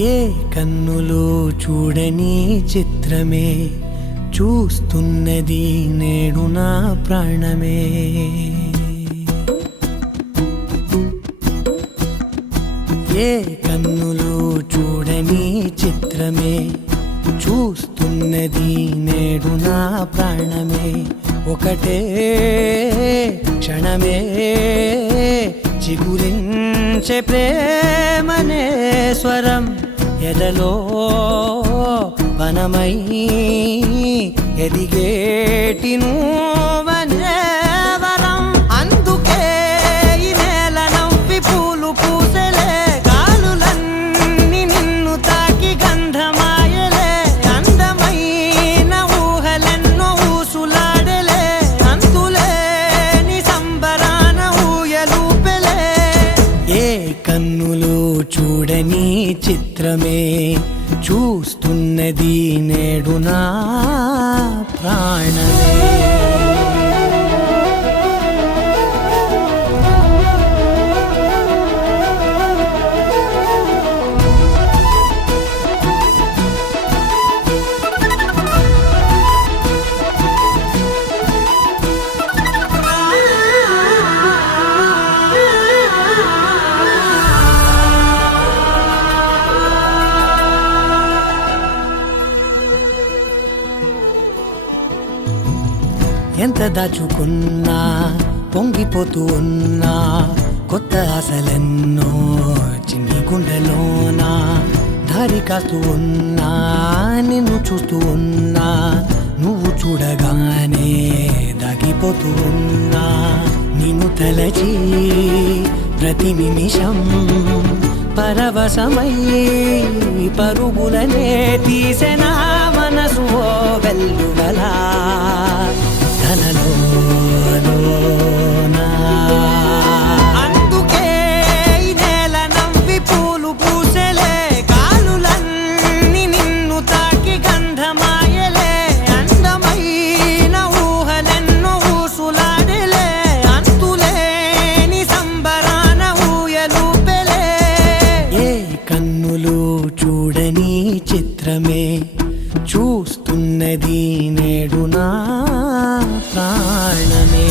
ఏ కన్నులు చూడని చిత్రమే చూస్తున్నది నేడు నా ప్రాణమే. ఏ కన్నులు చూడని చిత్రమే చూస్తున్నది నేడు నా ప్రాణమే. ఒకటే క్షణమే చిగురించే ప్రేమనే స్వరం ఎదలో వనమై ఎదిగేటి నువ్వనే వరం. అందుకే ఈ నేల నవ్వి పూలు పూసెలే, గాలులన్నీ నిన్ను తాకి గంధమాయలే. అందమైన ఊహలెన్నో ఊసులాడలే, అంతులేని సంబరాన ఊయలూపెలే. ఏ కన్నులు చూడని చిత్రమే చూస్తున్నది నేడు నా ప్రాణమే. ఎంత దాచుకున్నా పొంగిపోతూ ఉన్నా, కొత్త ఆశలెన్నో చిన్ని గుండెలోనా. దారి కాస్తూ ఉన్నా, నిన్ను చూస్తూ ఉన్నా, నువ్వు చూడగానే దాగిపోతూ ఉన్నా. నిన్ను తలచి ప్రతి నిమిషం పరవశమై పరుగులనే తీసెనా మనసు ఓ వెల్లువలా. అందుకే ఈ నేల నవ్వి పూలు పూసెలే, గాలులన్నీ నిన్ను తాకి గంధమాయలే. అందమైన ఊహలెన్నో ఊసులాడలే, అంతులేని సంబరాన ఊయలూపెలే. ఏ కన్నులు చూడని చిత్రమే చూస్తున్నది నేడు నా ప్రాణమే.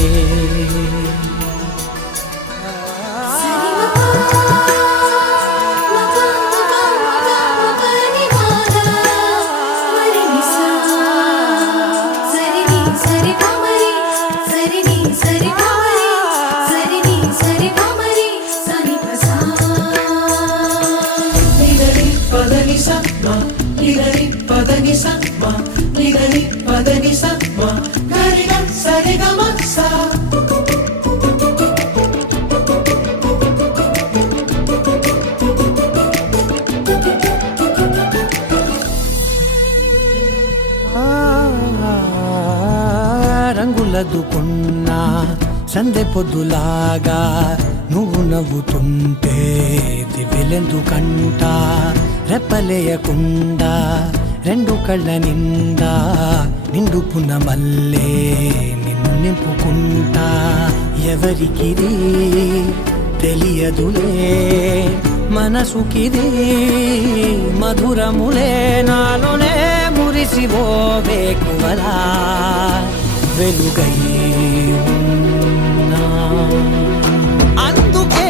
రంగులదుకున్నా సందె పొద్దులాగా నువ్వు నవ్వుతుంటే దివ్వెలెందుకంట. రెప్పలేయకుండా రెండు కళ్ళ నిండా నిండుకున్న మల్లే నిన్ను నింపుకుంటా. ఎవరికిది తెలియదులే మనసుకిది మధురములే, నాలోనే మురిసివో వేకువలా వెలుగై ఉన్నా. అందుకే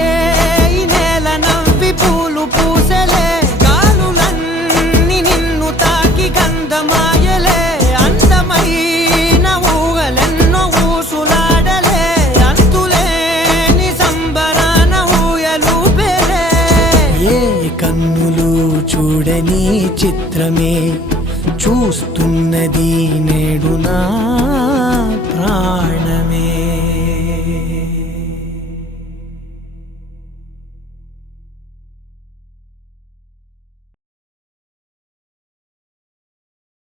ఈ నేల నవ్వి పూలు పూసెలే, గాలులన్నీ నిన్ను తాకి గంధమాయలే. అందమైన ఊహలెన్నో ఊసులాడలే, అంతులేని సంబరాన ఊయలూపెలే. ఏ కన్నులు చూడని చిత్రమే చూస్తున్నది నేడు నా